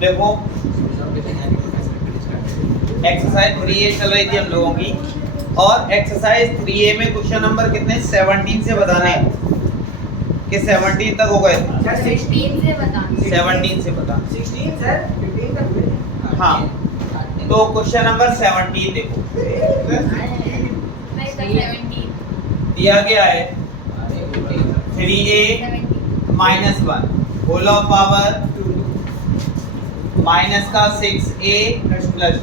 देखो exercise 3A चल रही थी हम लोगों की, और एक्सरसाइज 3A में क्वेश्चन नंबर कितने 17 से बताने हैं कि 17 तक हो गए। 16 से बता 17 से बता 16 सर 15 तक हुए। हाँ, तो क्वेश्चन नंबर 17 देखो नहीं सर 17 दिया गया है 3A minus 1 whole of power minus का 6A प्लस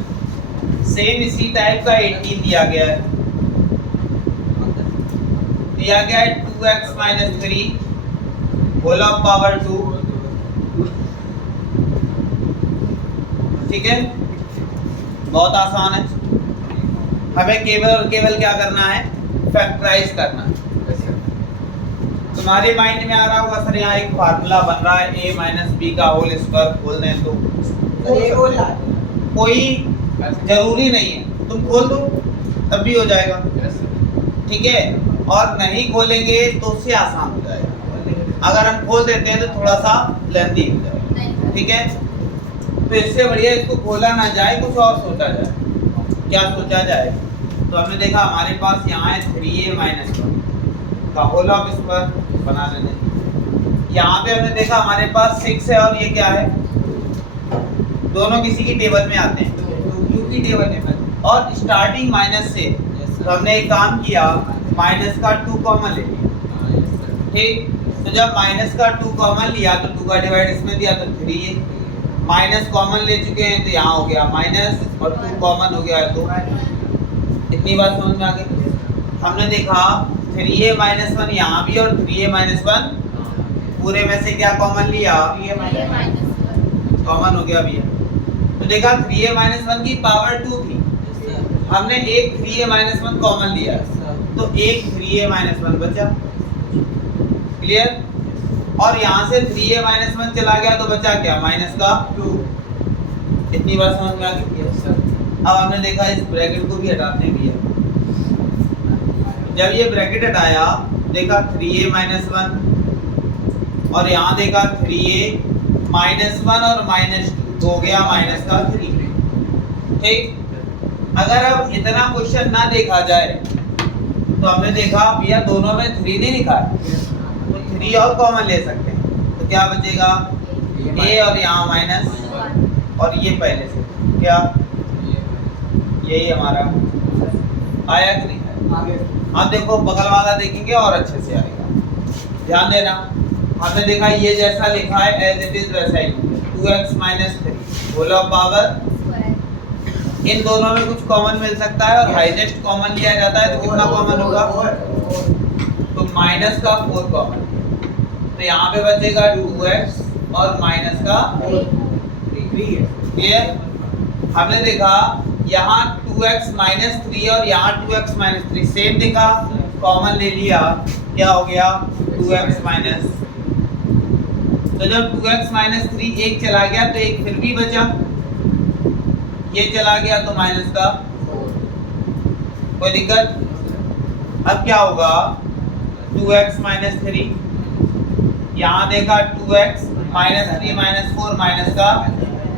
सेम इसी टाइप का 18 दिया गया है। दिया गया है 2x minus 3 whole of power 2। ठीक है, बहुत आसान है। हमें केवल और केवल क्या करना है, फैक्टराइज करना है। तुम्हारे माइंड में आ रहा होगा सर यहाँ एक फार्मूला बन रहा है a माइनस बी का होल स्क्वायर खोल दें तो कोई जरूरी नहीं है, तुम खोल दो तब भी हो जाएगा। ठीक है, और नहीं खोलेंगे तो उससे आसान हो जाएगा। अगर हम खोल देते हैं तो थोड़ा सा लेंथी हो जाएगा। ठीक है, तो इससे बढ़िया इसको खोला ना जाए, कुछ और सोचा जाए। क्या सोचा जाए, तो हमने देखा हमारे पास यहाँ है 3A माइनस 1 का होल ऑफ स्क्वायर बना लेंगे। यहाँ पे हमने देखा हमारे पास 6 है और ये क्या है, दोनों किसी की टेबल में आते हैं, क्यू की टेबल में, और स्टार्टिंग माइनस से। तो हमने एक काम किया, माइनस का 2 कॉमन ले लिया। ठीक, तो जब माइनस का 2 कॉमन लिया तो 2 का डिवाइड इसमें दिया तो 3A माइनस कॉमन ले चुके हैं तो यहाँ हो गया माइनस और 2 कॉमन हो गया है तो इतनी बात समझ में आ गई। हमने देखा 3A माइनस 1 यहाँ भी और 3A माइनस 1 पूरे में से क्या कॉमन लिया, कॉमन हो गया भैया। तो देखा 3A माइनस 1 की पावर 2 थी, हमने एक 3A माइनस 1 कॉमन लिया तो एक 3A माइनस 1 बचा। क्लियर, और यहाँ से 3A माइनस 1 चला गया तो बचा क्या, माइनस का 2। इतनी बात समझ में आ गई। अब हमने देखा इस ब्रैकेट को भी हटाते हैं भैया। जब ये ब्रैकेट हटाया देखा 3A माइनस 1 और यहाँ देखा 3A माइनस 1 और माइनस 2 हो गया माइनस का 3। ठीक, अगर अब इतना क्वेश्चन ना देखा जाए तो हमने देखा भैया दोनों में 3 नहीं लिखा है तो 3 और कॉमन ले सकते हैं। तो क्या बचेगा, A और यहाँ माइनस और ये पहले से क्या, यही हमारा आया कि नहीं आया। अब देखो बगल वाला देखेंगे और अच्छे से आएगा, ध्यान देना। हमने देखा ये जैसा लिखा है एज इट इज वैसा ही 2x minus 3 whole of power, इन दोनों में कुछ कॉमन मिल सकता है और हाईएस्ट कॉमन लिया जाता है तो कितना कॉमन होगा, तो माइनस का 4 कॉमन। तो यहाँ पे बचेगा 2x और माइनस का 3। क्लियर, हमने देखा यहाँ 2x माइनस 3 और यहाँ 2x माइनस 3 सेम दिखा, कॉमन ले लिया, क्या हो गया 2x माइनस। तो जब 2x माइनस 3 एक चला गया तो एक फिर भी बचा, ये चला गया तो माइनस का 4। कोई दिक्कत। अब क्या होगा 2x माइनस 3, यहाँ देखा 2x माइनस 3 माइनस 4 माइनस का।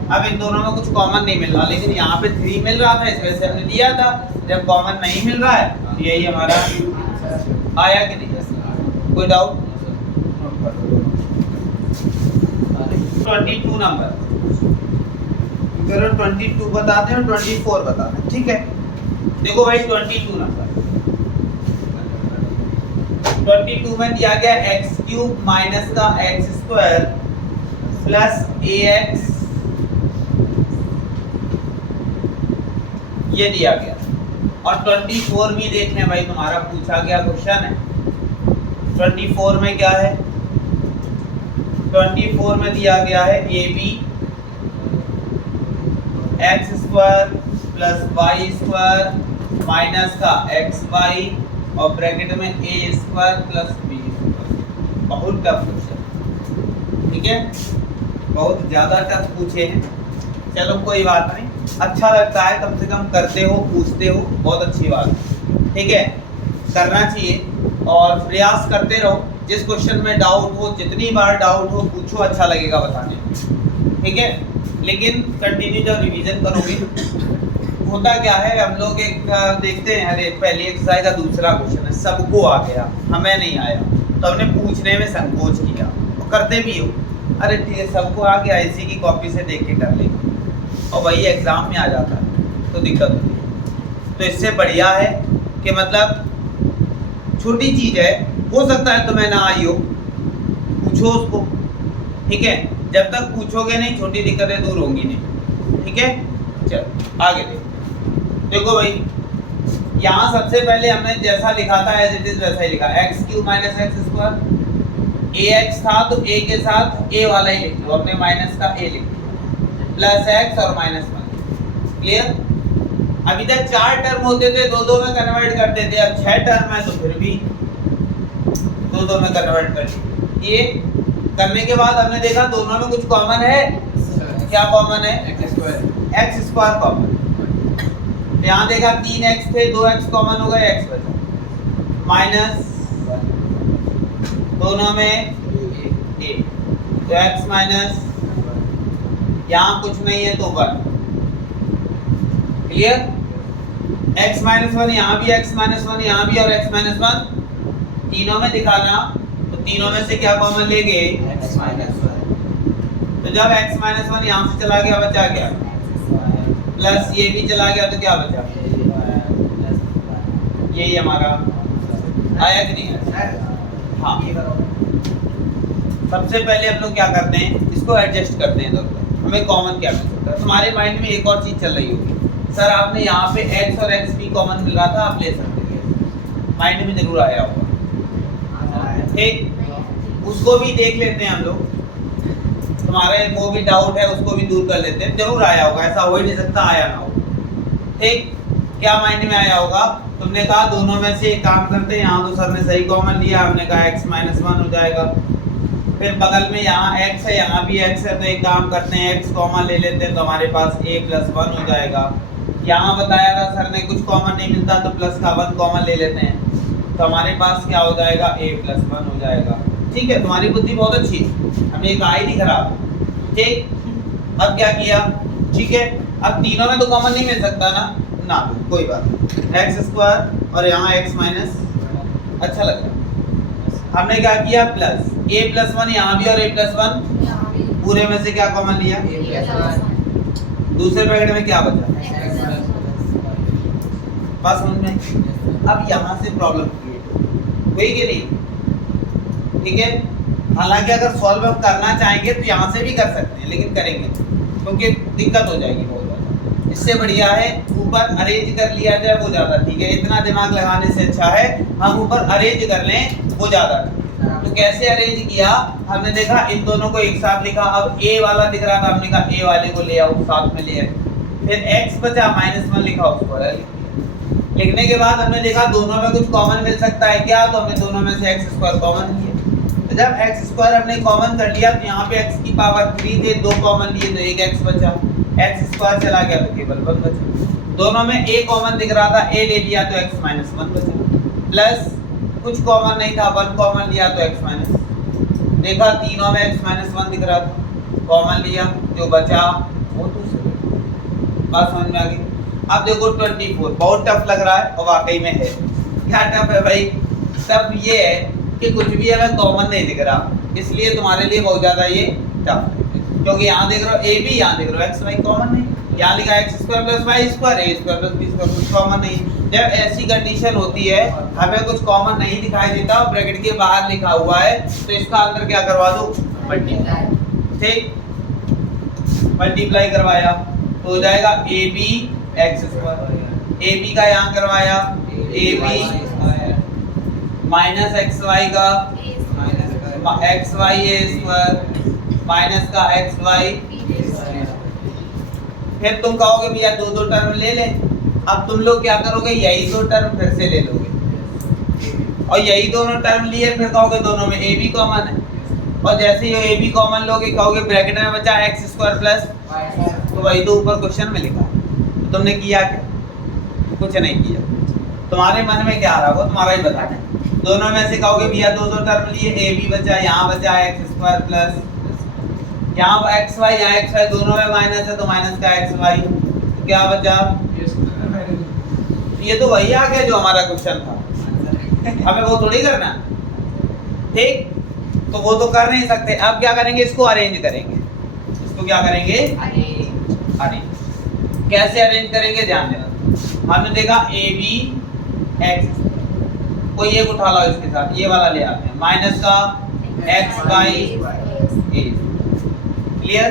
अब इन दोनों में कुछ कॉमन नहीं मिल रहा, लेकिन यहाँ पे 3 मिल रहा था इस वजह से हमने दिया था। जब कॉमन नहीं मिल रहा है तो यही हमारा आया कि नहीं, कोई डाउट। 22 नंबर करो, 22 बताते हैं और 24 बताते हैं। ठीक है, देखो भाई 22 नंबर 22 में दिया गया एक्स क्यूब माइनस का एक्स स्क्वायर प्लस ax, ये दिया गया। और 24 भी देख लें भाई, तुम्हारा पूछा गया क्वेश्चन है। 24 में क्या है, 24 में दिया गया है ab X square plus Y square minus का xy और ब्रैकेट में a square plus b square. बहुत टफ क्वेश्चन, ठीक है, बहुत ज़्यादा टफ पूछे हैं। चलो कोई बात नहीं, अच्छा लगता है, कम से कम करते हो, पूछते हो, बहुत अच्छी बात है। ठीक है, करना चाहिए और प्रयास करते रहो। जिस क्वेश्चन में डाउट हो, जितनी बार डाउट हो पूछो, अच्छा लगेगा बताने। ठीक है, लेकिन कंटिन्यू जब रिवीजन करोगे होता क्या है, हम लोग एक देखते हैं, अरे पहली एक्सरसाइज का दूसरा क्वेश्चन है, सबको आ गया, हमें नहीं आया, तो हमने पूछने में संकोच किया और करते भी हो, अरे ठीक है सबको आ गया, इसी की कॉपी से देख के कर लेंगे, और वही एग्जाम में आ जाता है तो दिक्कत होती है। तो इससे बढ़िया है कि मतलब छोटी चीज़ है, हो सकता है तुम्हें ना आई हो, पूछो उसको, ठीक है, जब तक पूछोगे नहीं छोटी दिक्कतें दूर होंगी नहीं, ठीक है। चल आगे देखो भाई, यहाँ सबसे पहले हमने जैसा लिखा था एज इट इज वैसा ही लिखा, x cube minus x square, a x था तो ए के साथ ए वाला ही लिख लो, अपने माइनस का ए लिख लो, प्लस एक्स और माइनस वन, क्लियर। अभी तक 4 टर्म होते थे, 2-2 में कन्वर्ट करते थे, अब 6 टर्म है तो फिर भी 2-2 में कन्वर्ट कर दिए। ये करने के बाद हमने देखा दोनों में कुछ कॉमन है, क्या कॉमन है, एक्स स्क्वायर कॉमन। यहाँ देखा 3x थे, 2x कॉमन हो गए, x बचा, माइनस दोनों में a, तो x माइनस, यहाँ कुछ नहीं है तो 1, क्लियर। x माइनस 1 यहाँ भी, x माइनस 1 यहाँ भी और x माइनस 1 तीनों में दिखाना, तो तीनों में से क्या कॉमन लेंगे, x माइनस 1, तो जब x माइनस 1 यहाँ से चला गया बचा क्या, प्लस ये भी चला गया तो क्या बचा, यही हमारा आया कि नहीं है। हाँ, सबसे पहले हम लोग क्या करते हैं, इसको एडजस्ट करते हैं, दोनों हमें कॉमन क्या मिल सकता है। तुम्हारे माइंड में एक और चीज चल रही होगी, सर आपने यहाँ पे x और x भी कॉमन मिल रहा था, आप ले सकते थे, माइंड में जरूर आया होगा, ठीक, उसको भी देख लेते हैं हम लोग, तुम्हारे वो भी डाउट है उसको भी दूर कर लेते हैं, जरूर आया होगा, ऐसा हो ही नहीं सकता आया ना हो, ठीक। क्या माइंड में आया होगा, तुमने कहा दोनों में से एक काम करते हैं, यहाँ तो सर ने सही कॉमन लिया, हमने कहा x माइनस 1 हो जाएगा, फिर बगल में यहाँ x है, यहाँ भी x है, तो एक काम करते हैं x कॉमन ले लेते हैं, तो हमारे पास a प्लस 1 हो जाएगा। यहाँ बताया था सर ने कुछ कॉमन नहीं मिलता तो प्लस का 1 कॉमन ले लेते हैं, तो हमारे पास क्या हो जाएगा, a प्लस 1 हो जाएगा, ठीक है। तुम्हारी बुद्धि बहुत अच्छी है, हमें एक आई नहीं खराब, ठीक। अब क्या किया, ठीक है, अब तीनों में तो कॉमन नहीं मिल सकता ना, कोई बात नहीं, एक्स स्क्वायर और यहाँ x माइनस, अच्छा लग रहा है, हमने क्या किया, प्लस a प्लस 1 यहाँ भी और a प्लस 1 पूरे में से क्या कॉमन लिया, दूसरे ब्रैकेट में क्या बचा, बस उनमें। अब यहाँ से प्रॉब्लम क्रिएट हुई कि नहीं, ठीक है। हालांकि अगर सॉल्व हम करना चाहेंगे तो यहाँ से भी कर सकते हैं, लेकिन करेंगे क्योंकि दिक्कत हो जाएगी बहुत ज़्यादा, इससे बढ़िया है ऊपर अरेंज कर लिया जाए, वो ज़्यादा ठीक है। इतना दिमाग लगाने से अच्छा है हम ऊपर अरेंज कर लें, वो ज़्यादा ठीक है। तो कैसे अरेंज किया, हमने देखा इन दोनों को एक साथ लिखा, अब a वाला दिख रहा था, हमने कहा a वाले को ले आओ साथ में ले आए, फिर x बचा माइनस 1 लिखा, उसको लिखने के बाद हमने देखा दोनों में कुछ कॉमन मिल सकता है क्या, तो हमने दोनों में से x स्क्वायर कॉमन किया। तो जब x स्क्वायर हमने कॉमन कर लिया तो यहाँ पे x की पावर 3 थे, 2 कॉमन लिए तो एक x बचा, x स्क्वायर चला गया तो केवल 1 बचा। दोनों में a कॉमन दिख रहा था, a ले लिया तो x माइनस 1 बचा, प्लस कुछ कॉमन नहीं था, 1 कॉमन लिया तो x माइनस, देखा तीनों में x माइनस 1 दिख रहा था, कॉमन लिया, जो बचा वो दूसरे, बात समझ में आ गई। अब देखो 24, बहुत टफ लग रहा है और वाकई में है, क्या टफ है भाई, सब ये है कि कुछ भी हमें कॉमन नहीं दिख रहा, इसलिए तुम्हारे लिए बहुत ज़्यादा ये टफ है, क्योंकि यहाँ देख रहे हो a भी, यहाँ देख रहे हो x y कॉमन नहीं, यहाँ लिखा x square plus y square, a square plus b square, कुछ कॉमन नहीं। जब ऐसी कंडीशन होती है हमें कुछ कॉमन नहीं दिखाई देता और ब्रैकेट के बाहर लिखा हुआ है, तो इसका अंदर क्या करवा दो, मल्टीप्लाई, ठीक, मल्टीप्लाई करवाया तो हो जाएगा a b x square, a b का यहाँ करवाया a b minus X Y का X Y A square minus का एक्स वाई, फिर तुम कहोगे भैया 2-2 टर्म ले ले, अब तुम लोग क्या करोगे, यही 2 टर्म फिर से ले लोगे और यही दोनों टर्म लिए, फिर कहोगे दोनों में a भी कॉमन है, और जैसे ही a भी कॉमन लोगे कहोगे ब्रैकेट में बचा एक्स स्क्वायर प्लस, तो वही तो ऊपर क्वेश्चन में लिखा है। तो तुमने किया क्या, कुछ नहीं किया, तुम्हारे मन में क्या आ रहा होगा तुम्हारा ही बताना है। दोनों में से कहोगे भैया 2-2 टर्म लिए, a भी बचा, यहाँ बचा एक्स स्क्वायर प्लस, यहाँ एक्स वाई, यहाँ एक्स वाई दोनों में माइनस है तो माइनस का एक्स वाई, तो क्या बचा? ये तो वही आ गया जो हमारा क्वेश्चन था, हमें वो थोड़ी करना, ठीक? तो वो तो कर नहीं सकते। अब क्या करेंगे, इसको अरेंज करेंगे। इसको क्या करेंगे? अरेंज। कैसे अरेंज करेंगे ध्यान देना। हमने देखा ए बी एक्स, कोई एक उठा लो इसके साथ, ये वाला ले आते हैं, माइनस का एक्स बाई ए। क्लियर?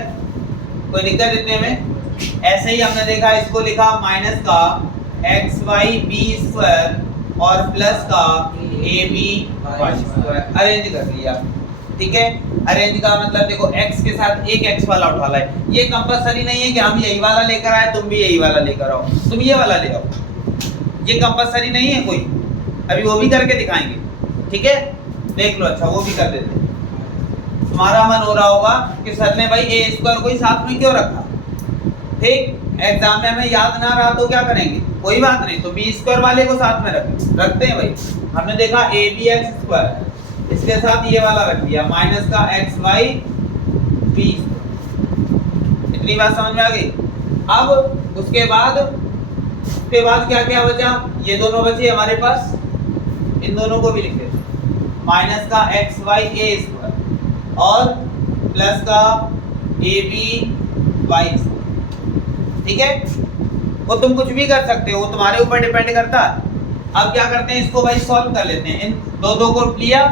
कोई दिक्कत इतने में? ऐसे ही हमने देखा, इसको लिखा माइनस का एक्स वाई बी स्क्वायर और प्लस का A B Y square, arrange कर लिया। ठीक है, अरेंज का मतलब देखो x के साथ एक x वाला उठा लाए। ये कंपलसरी नहीं है कि हम यही वाला लेकर आए, तुम भी यही वाला लेकर आओ, तुम ये वाला ले आओ, ये कंपलसरी नहीं है कोई, अभी वो भी करके दिखाएंगे। ठीक है, देख लो। अच्छा, वो भी कर देते हैं। तुम्हारा मन हो रहा होगा कि सर ने भाई ए स्क्वायर को ही साथ में क्यों रखा? ठीक, एग्जाम में हमें याद ना रहा तो क्या करेंगे? कोई बात नहीं, तो बी स्क्वायर वाले को साथ में रखते हैं भाई। हमने देखा ए बी एक्स स्क्वायर, इसके साथ ये वाला रख दिया, माइनस का एक्स वाई बी। इतनी बात समझ में आ गई? अब उसके बाद क्या क्या बचा? ये दोनों बचे हमारे पास, इन दोनों को भी लिख देते, माइनस का एक्स वाई ए स्क्वायर और प्लस का ए बी वाई। ठीक है, वो तुम कुछ भी कर सकते हो, वो तुम्हारे ऊपर डिपेंड करता है। अब क्या करते हैं, इसको भाई सॉल्व कर लेते हैं। इन दो को लिया,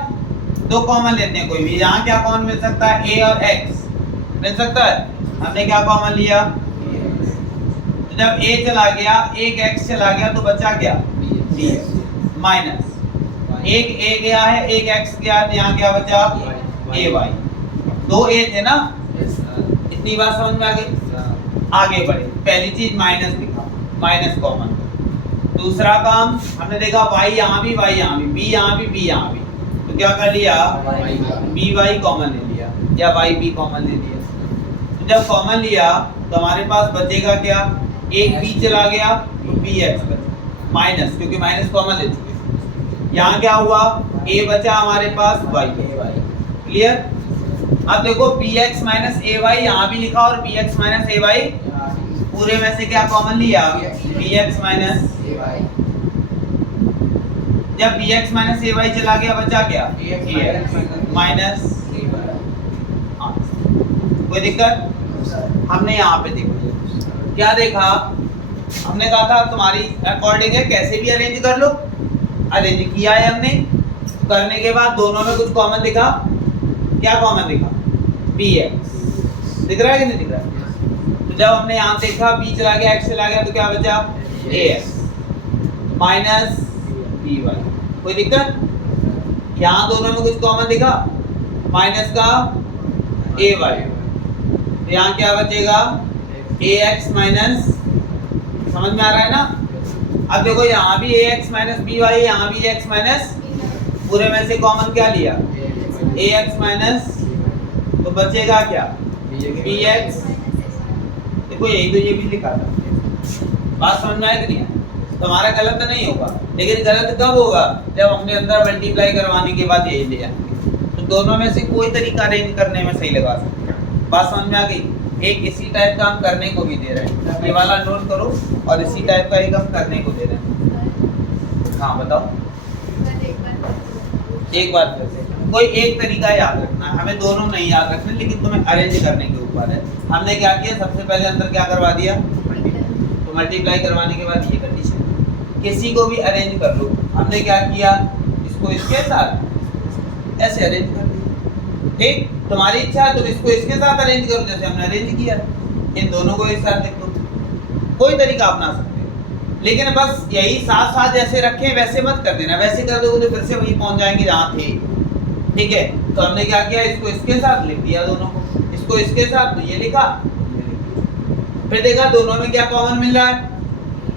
दो कॉमन लेते हैं कोई भी। यहाँ क्या कॉमन मिल सकता है? ए और एक्स मिल सकता है। हमने क्या कॉमन लिया? तो जब ए चला गया, एक एक्स चला गया, तो बचा क्या? बी माइनस एक ए गया है, एक एक्स गया है, तो यहाँ क्या बचा? ए वाई। दो ए थे ना? इतनी बात समझ में आ गई? आगे बढ़े, पहली चीज माइनस दिखा, माइनस कॉमन। दूसरा काम हमने देखा, वाई यहाँ भी, वाई यहाँ भी, बी यहाँ भी, बी यहाँ भी, तो क्या कर लिया? बी वाई कॉमन ले लिया या वाई बी कॉमन ले लिया। तो जब कॉमन लिया तो हमारे पास बचेगा क्या? एक बी चला गया तो बी एक्स बचा, माइनस, क्योंकि माइनस कॉमन ले चुके। यहाँ क्या हुआ? ए बचा हमारे पास वाई। क्लियर? अब देखो बी एक्स माइनस ए वाई यहाँ भी लिखा और बी एक्स माइनस ए वाई, पूरे में से क्या कॉमन लिया? बी एक्स माइनस ए वाई। जब बी एक्स माइनस ए वाई चला गया, बचा क्या? माइनस ए वाई। कोई दिक्कत? हमने यहाँ पे देखा, क्या देखा? हमने कहा था तुम्हारी अकॉर्डिंग है, कैसे भी अरेंज कर लो। अरेंज किया है हमने, करने के बाद दोनों में कुछ कॉमन दिखा। क्या कॉमन दिखा? B X. दिख रहा है कि नहीं दिख रहा है? तो जब हमने यहाँ देखा बी चला गया, एक्स चला गया, तो क्या बचा? ए एक्स माइनस बी वाई। कोई दिक्कत? यहाँ दोनों में कुछ कॉमन दिखा, माइनस का ए वाई, तो यहाँ क्या बचेगा? ए एक्स माइनस। समझ में आ रहा है ना? अब देखो यहाँ भी ए एक्स माइनस बी वाई, यहाँ भी ए एक्स माइनस, पूरे में से कॉमन क्या लिया? ए एक्स माइनस, तो बचेगा क्या? B X. देखो यही तो ये भी लिखा था। बात समझ में आया कि नहीं? तुम्हारा गलत नहीं होगा, लेकिन गलत कब होगा? जब हमने अंदर मल्टीप्लाई करवाने के बाद यही लिया। तो दोनों में से कोई तरीका अरेंज करने में सही लगा सकते हैं। बात समझ में आ गई? एक इसी टाइप का हम करने को भी दे रहे हैं, ये वाला नोट करो, और इसी टाइप का एक हम करने को दे रहे हैं। हाँ बताओ, एक बात फिर से, कोई एक तरीका याद रखना है, हमें दोनों नहीं याद रखने, लेकिन तुम्हें अरेंज करने के ऊपर है। हमने क्या किया? सबसे पहले अंदर क्या करवा दिया? तो मल्टीप्लाई करवाने के बाद ये कंडीशन, किसी को भी अरेंज कर लो। हमने क्या किया? इसको इसके साथ ऐसे अरेंज कर दिया। ठीक, तुम्हारी इच्छा है तुम इसको इसके साथ अरेंज करो, जैसे हमने अरेंज किया। इन दोनों को एक साथ लिख दो, कोई तरीका अपना सकते हो, लेकिन बस यही साथ साथ जैसे रखे वैसे मत कर देना। वैसे कर दोगे तो फिर से वही पहुंच जाएंगे जहाँ थे। ठीक है, तो हमने क्या किया? इसको इसके साथ लिख दिया, दोनों को इसको इसके साथ, तो ये लिखा। फिर देखा दोनों में क्या कॉमन मिल रहा है,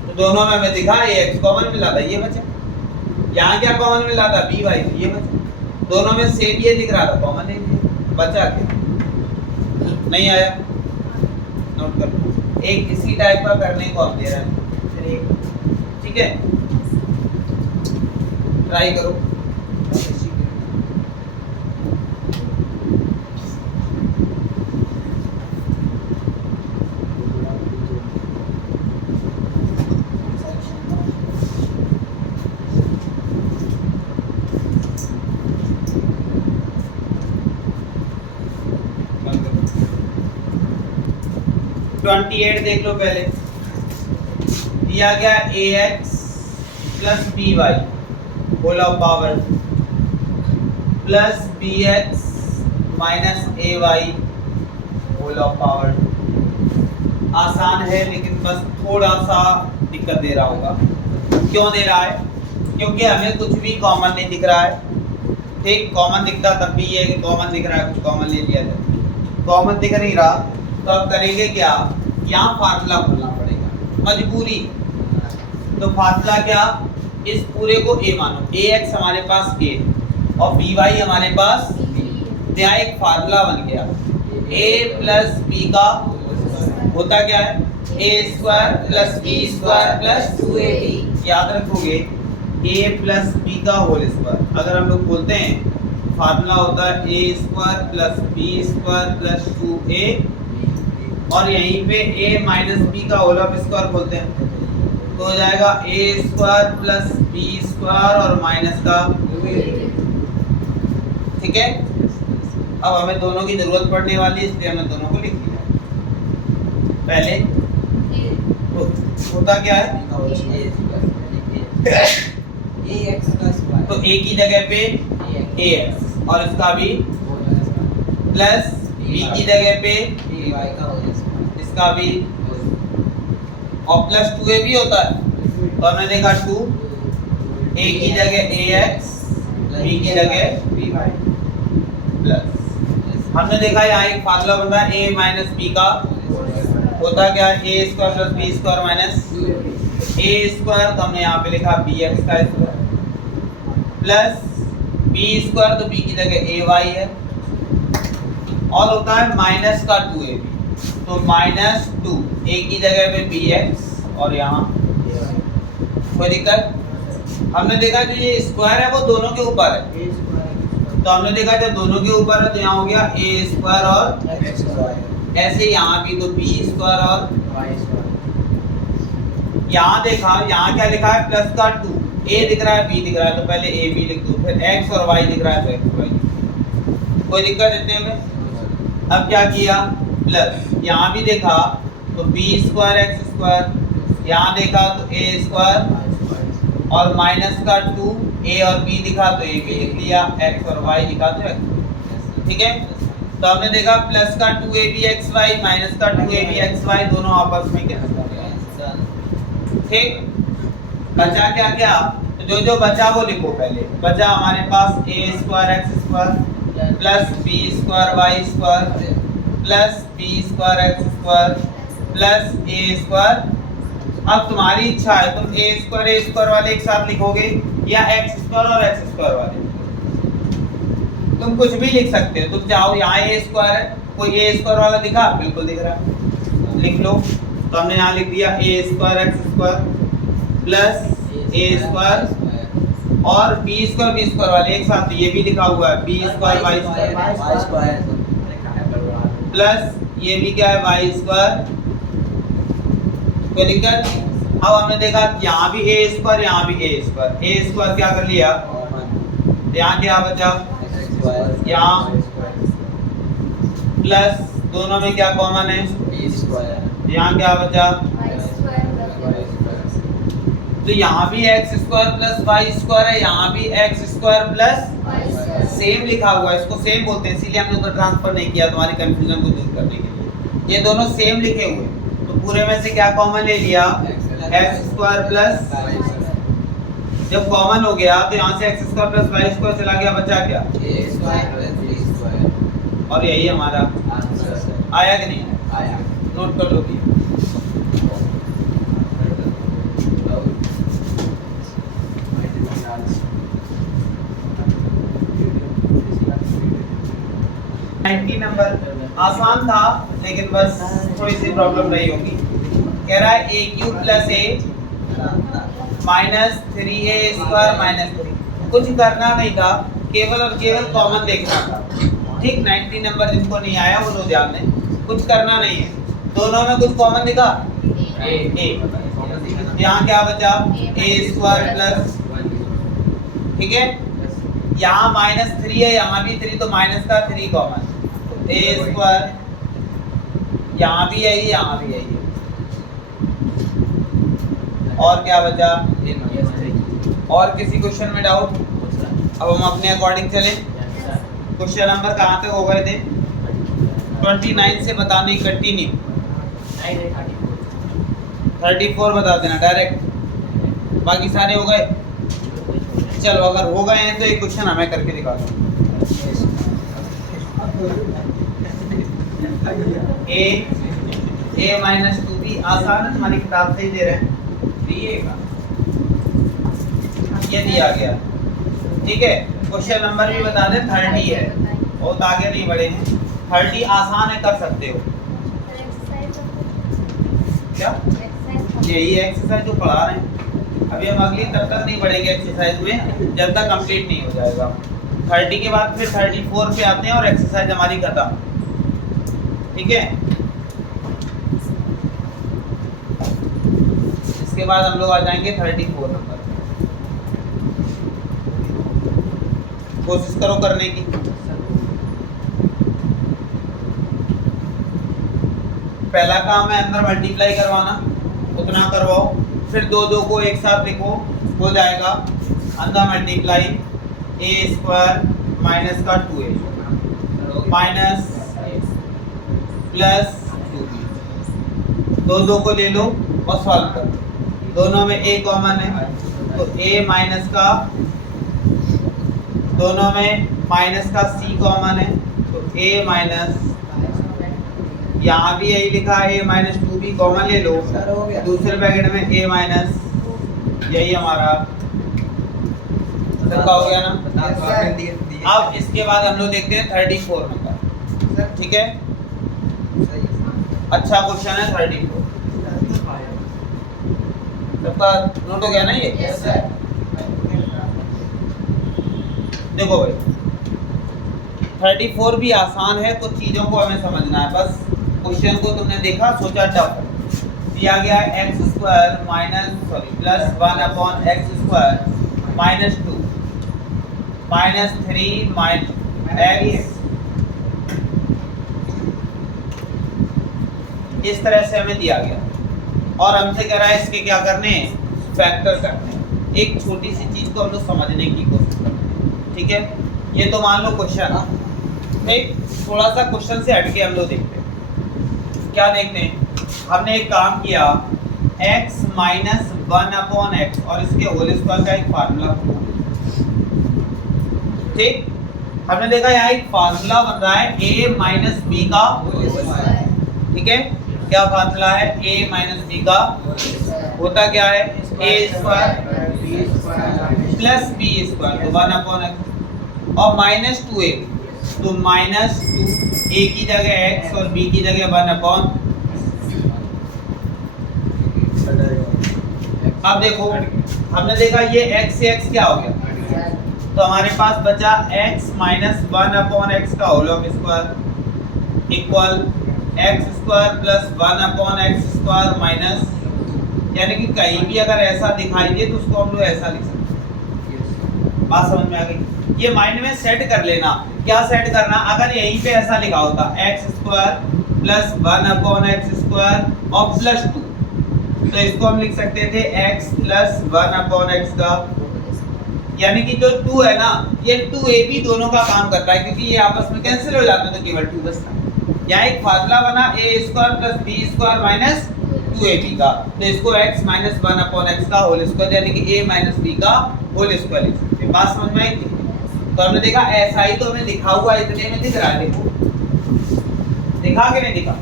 तो दोनों में हमें दिखा ए एक्स कॉमन मिला था, ये बचा। यहाँ क्या कॉमन मिला था? बी वाई, तो ये बचा। दोनों में सेम ये दिख रहा था, कॉमन ले लिया, बचा क्या? नहीं आया? नोट कर, एक इसी टाइप का करने को हम दे रहे हैं। फिर एक, ठीक है, ट्राई करो। 28 देख लो पहले, दिया गया ax plus by whole of power plus bx minus ay whole of power. आसान है लेकिन बस थोड़ा सा दिक्कत दे रहा होगा। क्यों दे रहा है? क्योंकि हमें कुछ भी कॉमन नहीं दिख रहा है। ठीक, कॉमन दिखता तब भी ये कि कॉमन दिख रहा है, कुछ कॉमन ले लिया जाए। कॉमन दिख नहीं रहा तो अब करेंगे क्या, यहाँ फार्मूला खोलना पड़ेगा, मजबूरी। तो फार्मूला क्या, इस पूरे को a मानो, ax हमारे पास a और by हमारे पास, यहाँ एक फार्मूला बन गया, a प्लस b का होता क्या है, a square plus b square plus 2ab। याद रखोगे a प्लस b का होल स्क्वायर। अगर हम लोग बोलते हैं फार्मूला होता है a square plus b square plus 2a, और यहीं पे a माइनस b का होल ऑफ स्क्वायर बोलते हैं तो हो जाएगा a square plus b square और माइनस का। ठीक है, अब हमें दोनों की जरूरत पड़ने वाली है इसलिए हमने दोनों को लिख दिया। पहले होता क्या है, तो a की जगह पे ax और इसका भी प्लस b की जगह पे इसका भी और प्लस 2a भी होता है। तो हमने देखा 2, a की जगह ax, b की जगह प्लस। हमने देखा यहाँ एक फार्मूला बन रहा है a माइनस b का होता क्या है, a square plus b square minus a square, तो हमने यहाँ पे लिखा bx का स्क्वायर प्लस b स्क्वायर, तो b की जगह ay है, और होता है माइनस का 2ab, तो माइनस 2 a की जगह पे bx और यहाँ कोई दिक्कत। हमने देखा जो ये स्क्वायर है वो दोनों के ऊपर है, तो हमने देखा जब दोनों के ऊपर है तो यहाँ हो गया a स्क्वायर और ऐसे यहाँ भी तो b स्क्वायर और यहाँ देखा, यहाँ क्या लिखा है प्लस का 2, a दिख रहा है b दिख रहा है तो पहले a b लिख दो, फिर x और y दिख रहा है तो x y। कोई दिक्कत इतने में। अब क्या किया, प्लस यहाँ भी देखा तो b स्क्वायर x स्क्वायर, यहाँ देखा तो a स्क्वायर और माइनस का 2, a और b दिखा तो a b लिख लिया, x और y दिखा तो x। ठीक है, तो हमने देखा प्लस का 2abxy माइनस का 2abxy दोनों आपस में कैंसिल हो गए। ठीक, बचा क्या क्या, तो जो बचा वो लिखो पहले। बचा हमारे पास a square x square plus b square y square plus b square x square plus a square. अब तुम्हारी इच्छा है तुम a स्क्वायर वाले एक साथ लिखोगे या x स्क्वायर और x स्क्वायर वाले, तुम कुछ भी लिख सकते हो। तुम चाहो यहाँ a स्क्वायर है, कोई a स्क्वायर वाला दिखा, बिल्कुल दिख रहा है, लिख लो। तो हमने यहाँ लिख दिया a square x square plus a square और b स्क्वायर वाले एक साथ, ये भी लिखा हुआ है b square y square plus ये भी क्या है y स्क्वायर। कोई दिक्कत। अब हमने देखा यहाँ भी a स्क्वायर, यहाँ भी a स्क्वायर क्या कर लिया, यहाँ क्या बचा, यहाँ प्लस दोनों में क्या कॉमन है, यहाँ क्या बचा, तो यहाँ भी x square plus y square है, यहाँ भी x स्क्वायर प्लस सेम लिखा हुआ है, इसको सेम बोलते हैं इसीलिए हमने उसको ट्रांसफर नहीं किया तुम्हारी कंफ्यूजन को दूर करने के लिए। ये दोनों सेम लिखे हुए, तो पूरे में से क्या कॉमन ले लिया, x स्क्वायर प्लस, जब कॉमन हो गया तो यहाँ से x square plus y square चला गया, बचा क्या, a square plus b square, और यही हमारा आंसर आया कि नहीं आया, नोट कर लो भी। नंबर आसान था लेकिन बस थोड़ी सी प्रॉब्लम रही होगी। कह रहा है a cube plus a minus 3a square minus 3। कुछ करना नहीं था, केवल और केवल कॉमन देखना था। ठीक, 90 नंबर जिनको नहीं आया वो लोग ध्यान दें, कुछ करना नहीं है। दोनों में कुछ कॉमन दिखा, a यहाँ क्या बचा, a स्क्वायर प्लस, ठीक है, यहाँ माइनस 3 है, यहाँ भी 3, तो माइनस का 3 कॉमन, a स्क्वायर यहाँ भी यही, यहाँ भी यही है। और क्या बचा? और किसी क्वेश्चन में डाउट? अब हम अपने अकॉर्डिंग चलें। क्वेश्चन नंबर कहाँ तक हो गए थे? 29 से बताने कंटिन्यू। 34 बता देना डायरेक्ट, बाकी सारे हो गए। चलो अगर हो गए हैं तो एक क्वेश्चन हमें करके दिखा दो। a माइनस 2b आसान है, तुम्हारी किताब से ही दे रहे हैं। ये दिया गया, ठीक है। क्वेश्चन नंबर भी बता दें, 30 है, बहुत आगे नहीं बढ़े हैं। 30 आसान है, कर सकते हो। क्या यही एक्सरसाइज जो पढ़ा रहे हैं अभी हम, अगली तब तक नहीं बढ़ेंगे एक्सरसाइज में जब तक कंप्लीट नहीं हो जाएगा। 30 के बाद फिर 34 पे आते हैं और एक्सरसाइज हमारी खत्म, ठीक है। इसके बाद हम लोग आ जाएंगे 34 नंबर। कोशिश करो करने की। पहला काम है अंदर मल्टीप्लाई करवाना, उतना करवाओ। फिर दो दो को एक साथ लिखो, हो जाएगा अंदर मल्टीप्लाई a स्क्वायर माइनस का 2a माइनस प्लस 2b। दो दो को ले लो और सॉल्व करो। दोनों में a कॉमन है तो a माइनस का, दोनों में माइनस का c कॉमन है तो a माइनस, यहाँ भी यही लिखा है a माइनस 2b कॉमन ले लो, दूसरे ब्रैकेट में a माइनस, यही हमारा सबका हो गया ना। अब इसके बाद हम लोग देखते हैं 34 नंबर, ठीक है। अच्छा क्वेश्चन है 34, सबका नोट हो गया ना ये? देखो भाई 34 भी आसान है, कुछ चीज़ों को हमें समझना है बस। क्वेश्चन को तुमने देखा, सोचा टफ है। दिया गया x square minus plus 1 upon X square minus 2 minus 3 minus x, इस तरह से हमें दिया गया और हमसे कह रहा है इसके क्या करने हैं, फैक्टर करने हैं। एक छोटी सी चीज को हम लोग समझने की कोशिश करते हैं, ठीक है। ये तो मान लो क्वेश्चन, ठीक। थोड़ा सा क्वेश्चन से हटके हम लोग देखते हैं। क्या देखते हैं? हमने एक काम किया, x माइनस 1 अपॉन एक्स और इसके होल स्क्वायर का एक फार्मूला, ठीक। हमने देखा यहाँ एक फार्मूला बन रहा है a माइनस बी का, ठीक है। क्या फार्मूला है? a माइनस बी का होता क्या है? a square plus B square तो 1 अपॉन एक्स और माइनस 2a तो माइनस 2, a की जगह x और b की जगह 1 अपॉन। अब देखो हमने देखा ये x से x क्या हो गया, तो हमारे पास बचा x माइनस 1 अपॉन एक्स का whole square equal X square plus 1 upon X square minus, यानी कि कहीं भी अगर ऐसा दिखाई दे तो उसको हम लोग ऐसा लिख सकते हैं। बात समझ में आ गई? ये माइंड में सेट कर लेना। क्या सेट करना? अगर यहीं पे ऐसा लिखा होता x square plus 1 upon X square और प्लस 2 तो इसको हम लिख सकते थे x प्लस 1 अपॉन एक्स का, यानी कि जो 2 है ना ये 2a भी दोनों का काम करता है क्योंकि ये आपस में कैंसिल हो जाते हैं तो केवल 2 बचता है। यहाँ एक फार्मूला बना a square plus b square minus 2ab का, तो इसको x माइनस 1 अपॉन एक्स का होल स्क्वायर यानी कि a माइनस b का होल स्क्वायर लिख सकते हैं। बात समझ में आई? तो हमने देखा ऐसा ही तो हमें लिखा हुआ इतने में दिख रहा है, देखो दिखा के नहीं दिखा।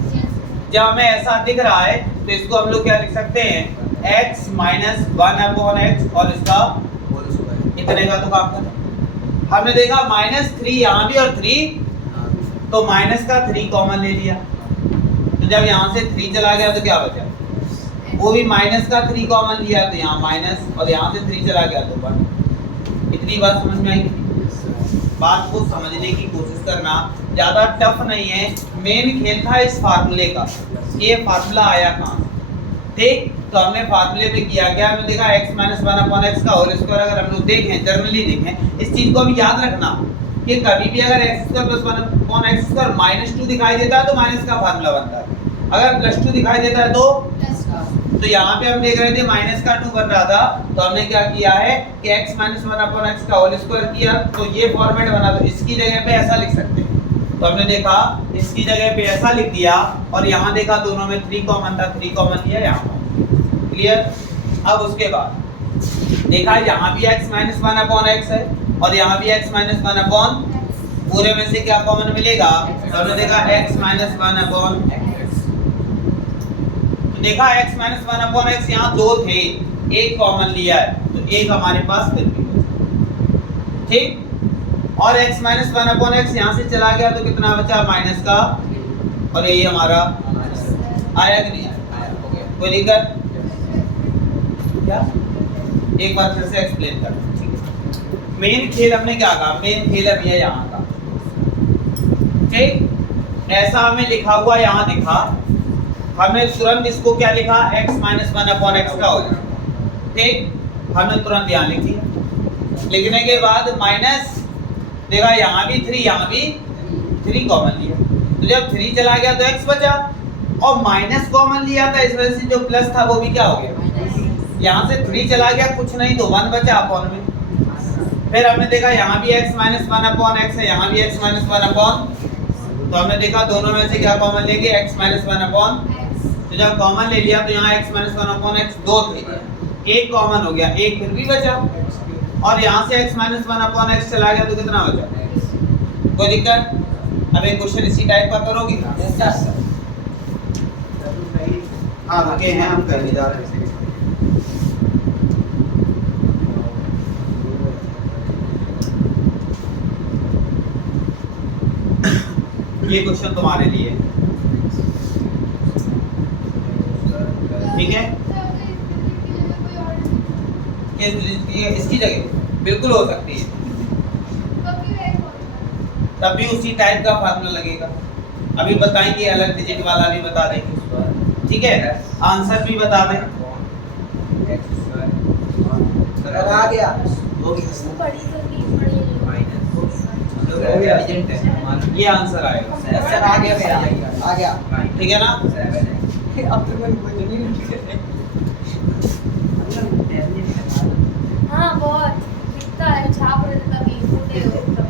जब हमें ऐसा दिख रहा है तो इसको हम लोग क्या लिख सकते हैं, x माइनस 1 अपॉन एक्स और इसका इतने का तो काम कर। हमने देखा माइनस 3 यहाँ भी और 3 तो माइनस का 3 कॉमन ले लिया, तो जब यहाँ से 3 चला गया तो क्या बचा, वो भी माइनस का 3 कॉमन लिया तो यहाँ माइनस और यहाँ से 3 चला गया तो 1। इतनी बात समझ में आई? बात को समझने की कोशिश करना, ज़्यादा टफ नहीं है। मेन खेल था इस फार्मूले का, ये फार्मूला आया कहाँ, ठीक। तो हमने फार्मूले पे किया क्या, हमने देखा x माइनस 1 अपॉन एक्स का होल स्क्वायर। अगर हम लोग देखें जनरली देखें इस चीज़ को भी याद रखना कि कभी भी अगर x square plus 1 upon X square minus 2 दिखाई देता है तो माइनस का फार्मूला बनता है। अगर +2 दिखाई देता है तो प्लस तो यहाँ पे हम देख रहे थे माइनस का 2 बन रहा था, तो हमने क्या किया है कि x - 1/x का होल स्क्वायर किया, तो ये फॉर्मेट बना, तो इसकी जगह पे ऐसा लिख सकते हैं। तो हमने देखा इसकी जगह पे ऐसा लिख दिया और यहाँ देखा दोनों में 3 कॉमन था, 3 कॉमन लिया यहाँ। क्लियर? अब उसके बाद देखा यहाँ भी x - 1/x है और यहाँ भी x - 1/, पूरे में से क्या कॉमन मिलेगा? तो हमने देखा x - 1/x, तो देखा x - 1/x यहाँ 2 थे, एक कॉमन लिया है, तो एक हमारे पास फिर भी बचा। ठीक, और x - 1/x यहाँ से चला गया तो कितना बचा? माइनस का, और यही हमारा आया कि नहीं आया? कोई दिक्कत? क्या? एक बार फिर से एक्सप्लेन कर। मेन खेल हमने क्या कहा? मेन खेल अब ये यहाँ का। ठीक, ऐसा हमें लिखा हुआ यहाँ दिखा, हमने तुरंत इसको क्या लिखा? x - 1/x का होल। ठीक, हमने तुरंत यहाँ लिख दिया। लिखने के बाद माइनस, देखा यहाँ भी 3, यहाँ भी 3 कॉमन लिया, तो जब 3 चला गया तो x बचा, और माइनस कॉमन लिया था, इस वजह से जो प्लस था वो भी क्या हो गया? यहाँ से 3 चला गया, कुछ नहीं तो 1 बचा अपॉन में। फिर हमने देखा यहाँ भी x - 1/x है, यहाँ भी x - 1/, तो हमने देखा दोनों में से क्या कॉमन लेंगे? x - 1/, तो जब कॉमन ले लिया तो यहाँ x - 1/x 2 थे, एक कॉमन हो गया, एक फिर भी बचा, और यहाँ से x - 1/x चला गया तो कितना बचा? कोई दिक्कत? अब एक क्वेश्चन इसी टाइप का करोगे? हाँ रुके हैं, हम करने जा रहे हैं। ये क्वेश्चन तुम्हारे लिए, ठीक है? इसकी जगह बिल्कुल हो सकती है, तब भी उसी टाइप का फार्मूला लगेगा। अभी बताएंगे, अलग डिजिट वाला भी बता देंगे, ठीक है? आंसर भी बता दें। आ गया ये आंसर आएगा, सर आ गया मेरा, आ गया। ठीक है ना? अब तो कोई नहीं हाँ बहुत दिखता है, छाप रहे थे तभी छोटे हो सब